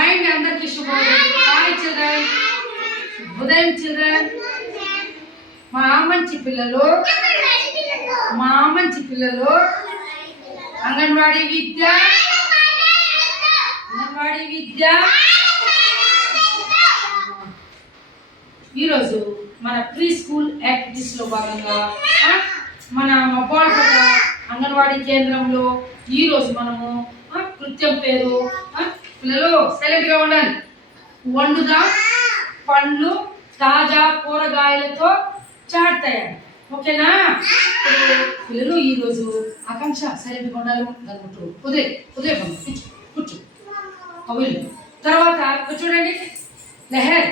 Hi అండి అందరికీ శుభోదయం. హాయ్ చిల్డ్రన్, ఉదయం చిల్డ్రన్. మా మంచి పిల్లలు అంగన్వాడీ విద్య ఈరోజు మన ప్రీ స్కూల్ యాక్టివిటీస్ లో భాగంగా మన మొబాల్పేట అంగన్వాడీ కేంద్రంలో ఈరోజు మనము కృత్యం పేరు పిల్లలు సైలెంట్ గా ఉండాలి. వండుదా పండ్లు తాజా కూరగాయలతో చాట్ తయారు. ఓకేనా పిల్లలు? ఈరోజు ఆకాంక్ష సైలెంట్ గా ఉండాలి. ఉదయం కూర్చో అవిలు. తర్వాత చూడండి లెహర్.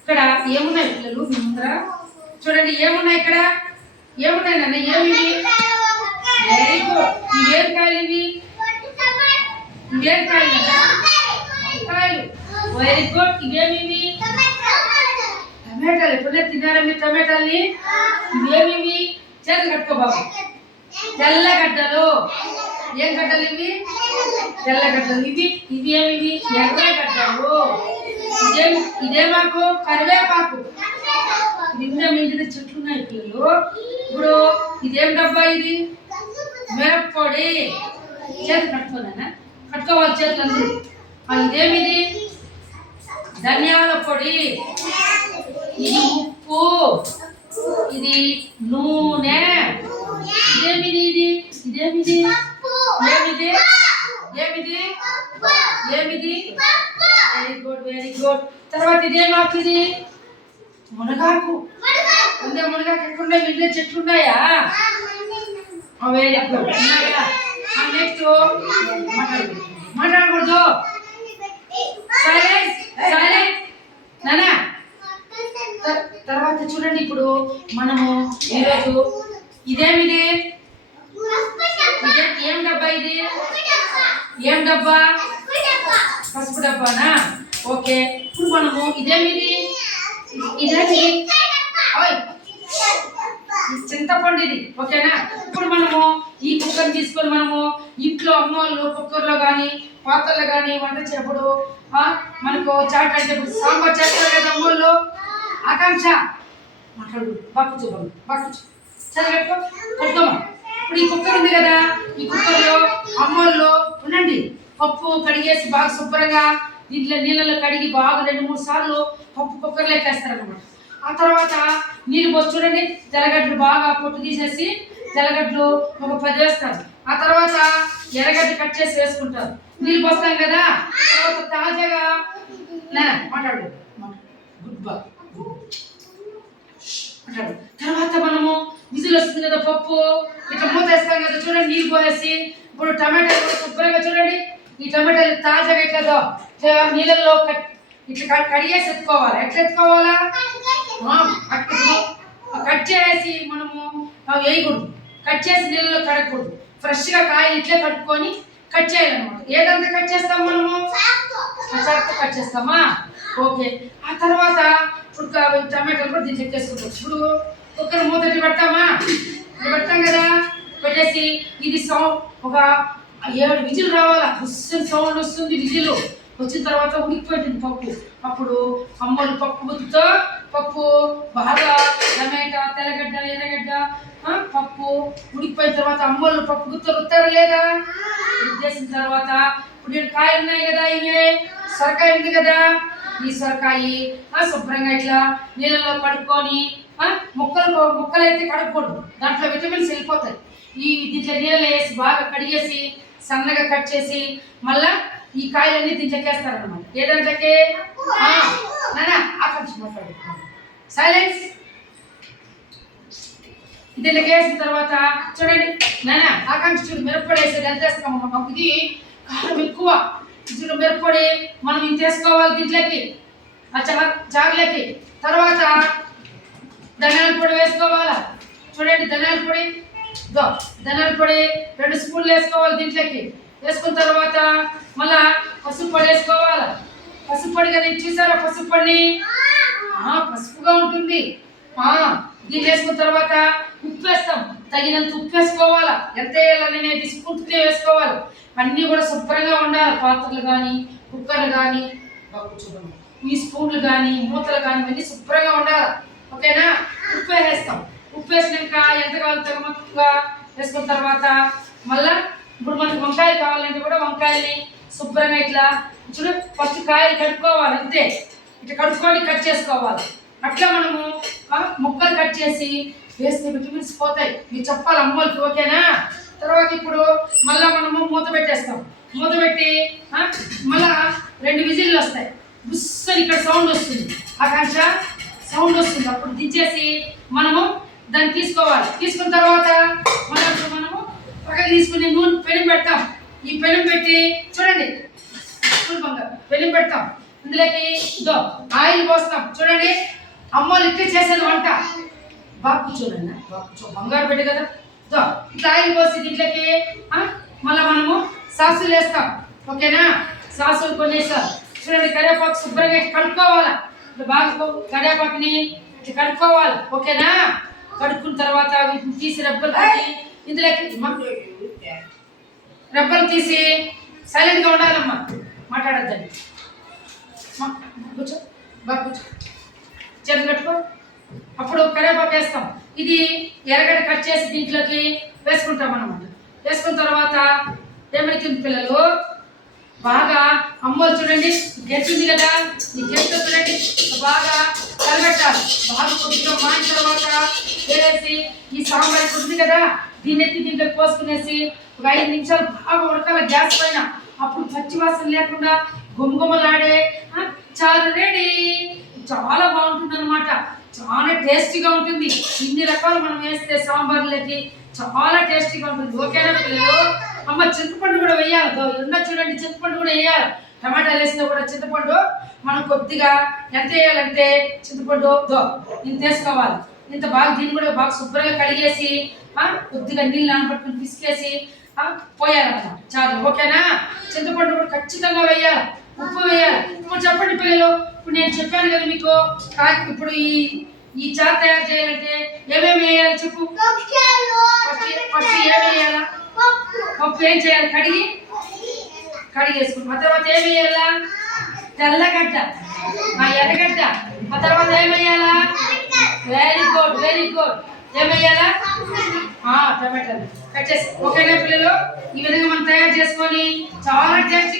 ఇక్కడ ఏమున్నాయి పిల్లలు? మీ ముందర చూడండి ఏమున్నాయి. ఇక్కడ ఏమున్నాయి నాన్న? ఏమి? Very good. ఇవేం కాయలు? ఇవేం కాయలు? కాయలు. Very good. ఇవేమి? టమాటాలు. ఎప్పుడైనా తిన్నారా మీరు టమాటాలని? ఇవేమి? చేతులు కట్టుకో బాబు. తెల్లగడ్డలు. ఏం గడ్డలు ఇవి? తెల్లగడ్డలు. ఇవి ఏమివి? ఎర్రగడ్డలు. ఇదే మాకు కరివేపాకు. నిన్న మించిన చెట్లు ఉన్నాయి పిల్లలు. ఇప్పుడు ఇదేం డబ్బా? ఇది మిరప్పొడి. చేతులు కట్టుకోనా? కట్టుకోవాలి చేతులు అందరూ. ఇదేమిది? ధనియాల పొడి. ఇది ఉప్పు. ఇది నూనె. ఇదేమిది? ఇదేమిది? ఏమిది? Very good. తర్వాత ఇదేమాకు? ఇది మునగాకు. మునగాకు ఎక్కడున్నా? ఇంట్లో చెట్లు ఉన్నాయా? Very good. నెక్స్ట్ మాట్లాడకూడదు. నానా తర్వాత చూడండి. ఇప్పుడు మనము ఈరోజు ఇదేమిది? ఏం డబ్బా? ఇది ఏం డబ్బా? పసుపు డబ్బానా? ఓకే. ఇప్పుడు మనము ఇదేమిది? చింతపండు ఇది. ఓకేనా? ఇప్పుడు మనము ఈ కుక్కర్ తీసుకొని మనము ఇంట్లో అమ్మోళ్ళు కుక్కర్లో కానీ పాత్రలో కానీ వంట చేపడు మనకు చాట్ అంటే సాంబార్ చేస్తారు కదా అమ్మోళ్ళు. ఆకాంక్ష మాట్లాడు. బాకు చదివేట్టుకో కట్టుకోమా. ఇప్పుడు ఈ కుక్కర్ ఉంది కదా, ఈ కుక్కర్లో అమ్మోళ్ళు ఉండండి పప్పు కడిగేసి బాగా శుభ్రంగా దీంట్లో నీళ్ళలో కడిగి బాగా 2-3 సార్లు పప్పు కుక్కర్లో వేస్తారనమాట. ఆ తర్వాత నీళ్ళు పోసి చూడండి. తెల్లగడ్డలు బాగా పొట్టు తీసేసి తెల్లగడ్డలు ఒక 10 వేస్తారు. ఆ తర్వాత ఎర్రగడ్డ కట్ చేసి వేసుకుంటారు. నీళ్ళు పోస్తాం కదా. తర్వాత తాజాగా మాట్లాడు. గుడ్ బాయ్ మాట్లాడు. తర్వాత మనము విజిల్ వస్తుంది కదా, పప్పు ఇట్లా మూత వేస్తాం కదా. చూడండి నీళ్ళు పోసేసి ఇప్పుడు టమాటాలు శుభ్రంగా చూడండి. ఈ టమాటాలు తాజాగా ఇట్లా నీళ్ళల్లో ఇట్లా కడిగేసి ఎత్తుకోవాలి. ఎట్లా ఎత్తుకోవాలా? కట్ చేసి మనము వేయకూడదు. కట్ చేసి నీళ్ళలో కడగకూడదు. ఫ్రెష్గా కాయలు ఇట్లే కట్టుకొని కట్ చేయాలన్నమాట. ఏదంతా కట్ చేస్తాం మనము? చాకుతో కట్ చేస్తామా? ఓకే. ఆ తర్వాత ఇప్పుడు టమాటాలు కూడా దీన్ని చెక్కేసుకుంటాం. ఇప్పుడు కుక్కర్ మూత పెడతామా? పెడతాం కదా. పెట్టేసి ఇది ఒక 7 విజిల్ రావాలా. హుస్సన్ సౌండ్ వస్తుంది. విజిల్ వచ్చిన తర్వాత ఉడికిపోయింది పప్పు. అప్పుడు అమ్మలు పప్పు గుత్తుతో పప్పు బాగా టమాటా తెల్లగడ్డ ఎర్రగడ్డ పప్పు ఉడికిపోయిన తర్వాత అమ్మలు పప్పు గుత్త రుత్తారా లేదా? రుద్దేసిన తర్వాత ఇప్పుడు కాయలు ఉన్నాయి కదా, ఇవే సొరకాయ ఉంది కదా. ఈ సొరకాయ శుభ్రంగా ఇట్లా నీళ్ళలో కడుక్కొని ముక్కలైతే కడగకూడదు. దాంట్లో విటమిన్స్ వెళ్ళిపోతాయి. దీంట్లో నీళ్ళలో వేసి బాగా కడిగేసి సన్నగా కట్ చేసి మళ్ళా ఈ కాయలన్నీ దీంట్లోకేస్తారనమాట. ఏదంటే నానా ఆకాంక్ష మాట్లాడు. సైలెన్స్. దీంట్లోకి వేసిన తర్వాత చూడండి నానా ఆకాంక్ష చూడు. మిరప్పొడి వేసేది ఎంత వేస్తామమ్మా? మాకు ఇది కారం ఎక్కువ. చూడు మిరప్పొడి మనం ఇంత వేసుకోవాలి దీంట్లోకి, ఆ చారులోకి. తర్వాత ధనియాల పొడి వేసుకోవాలా. చూడండి ధనియాల పొడి 2 స్పూన్లు వేసుకోవాలి దీంట్లోకి. వేసుకున్న తర్వాత మళ్ళా పసుపు పొడి వేసుకోవాలి. పసుపు పొడి కదా చూసారా? పసుపు పొడిని పసుపుగా ఉంటుంది. దీన్ని వేసుకున్న తర్వాత ఉప్పు వేస్తాం. తగినంత ఉప్పు వేసుకోవాలా. ఎంత వేయాలనేది స్పూన్తో వేసుకోవాలి. అన్నీ కూడా శుభ్రంగా ఉండాలి. పాత్రలు కానీ కుక్కర్లు కానీ బాగా కూర్చోబెడదాం. ఈ స్పూన్లు కానీ మూతలు కానీ ఇవన్నీ శుభ్రంగా ఉండాలి. ఓకేనా? ఉప్పు వేసేస్తాం. ఉప్పు వేసినాక ఎంత కావాలి తగ్గగా వేసుకున్న తర్వాత మళ్ళా ఇప్పుడు మనకి వంకాయలు కావాలంటే కూడా వంకాయల్ని శుభ్రంగా ఇట్లా చూడు ఫస్ట్ కాయలు కడుక్కోవాలి. అంతే, ఇట్లా కడుక్కొని కట్ చేసుకోవాలి. అట్లా మనము ముక్కలు కట్ చేసి వేస్తే విటమిన్స్ పోతాయి. మీరు చెప్పాలి అమ్మోళ్ళకి. ఓకేనా? తర్వాత ఇప్పుడు మళ్ళీ మనము మూత పెట్టేస్తాం. మూత పెట్టి మళ్ళా 2 విజిల్లు వస్తాయి. బుస్సని ఇక్కడ సౌండ్ వస్తుంది, ఆకాంక్ష సౌండ్ వస్తుంది. అప్పుడు దించేసి మనము దాన్ని తీసుకోవాలి. తీసుకున్న తర్వాత మనము పక్కకి తీసుకుని నూనె పెనం పెడతాం. ఈ పెనం పెట్టి చూడండి పెనం పెడతాం. ఇందులోకి ఇదో ఆయిల్ పోస్తాం. చూడండి అమ్మోళ్ళు ఇట్లా చేసేది వంట. బాగా కూర్చోండి, బాగా కూర్చో, బంగారు పెట్టి కదా. ఇట్లా ఆయిల్ పోసి దీంట్లోకి మళ్ళీ మనము సాసులు వేస్తాం. ఓకేనా? సాసులు కొన్ని వేస్తాం. చూడండి కరివేపాకు శుభ్రంగా కడుక్కోవాలి. బాగా కరివేపాకుని ఇట్లా కడుక్కోవాలి. ఓకేనా? కడుక్కున్న తర్వాత వీటిని తీసి రెబ్బలు ఇందులోకి రెబ్బలు తీసి సైలెంట్గా ఉండాలమ్మా, మాట్లాడద్దండి. కూర్చో, బాగా కూర్చో, చేతులు కట్టుకో. అప్పుడు కరివేపాకు వేస్తాం. ఇది ఎర్రగడ్డ కట్ చేసి దీంట్లోకి వేసుకుంటాం అన్నమాట. వేసుకున్న తర్వాత ఏమైతుంది పిల్లలు, బాగా అమ్మోలు చూడండి గెంతుంది కదా, ఈ గెంతు చూడండి బాగా కలబెట్టాలి. బాగా కొద్దిగా మాడిన తర్వాత వేసి ఈ సాంబార్ ఉంది కదా దీన్ని ఎత్తి దీంట్లో పోసుకునేసి ఒక 5 నిమిషాలు బాగా ఉడకాల గ్యాస్ పైన. అప్పుడు పచ్చివాసన లేకుండా గుమగుమలాడే చారు రెడీ. చాలా బాగుంటుంది అనమాట, చాలా టేస్టీగా ఉంటుంది. ఇన్ని రకాలు మనం వేస్తే సాంబార్లకి చాలా టేస్టీగా ఉంటుంది. ఓకేనా పిల్లలు? అమ్మ చింతపండు కూడా వేయాలి. ఉన్న చూడండి చింతపండు కూడా వేయాలి. టమాటాలు వేసినా కూడా చింతపండు మనం కొద్దిగా ఎంత వేయాలంటే చింతపండు ఇంత వేసుకోవాలి. ఇంత బాగా దీన్ని కూడా బాగా శుభ్రంగా కడిగేసి కొద్దిగా నీళ్ళు నానబట్టుకుని పిసికేసి పోయాలన్నమాట చాలు. ఓకేనా? చింతపండు కూడా ఖచ్చితంగా వేయాలి, ఉప్పు వేయాలి. ఇప్పుడు చెప్పండి పిల్లలు, ఇప్పుడు నేను చెప్పాను కదా మీకు. ఇప్పుడు ఈ చారు తయారు చేయాలంటే ఏమేమి వేయాలి చెప్పు. ఫస్ట్ ఏమి వేయాలా? పప్పు ఏం చేయాలి? కడిగేసుకుంటాం. ఆ తర్వాత ఏమి వేయాలా? తెల్లగడ్డ, ఎర్రగడ్డ. ఆ తర్వాత ఏమయ్యాలా? Very good, very good. ఏమయ్యాలా? టమాటాలు కట్ చేసి. ఓకేనా పిల్లలు? ఈ విధంగా మనం తయారు చేసుకొని చాలా టేస్టీగా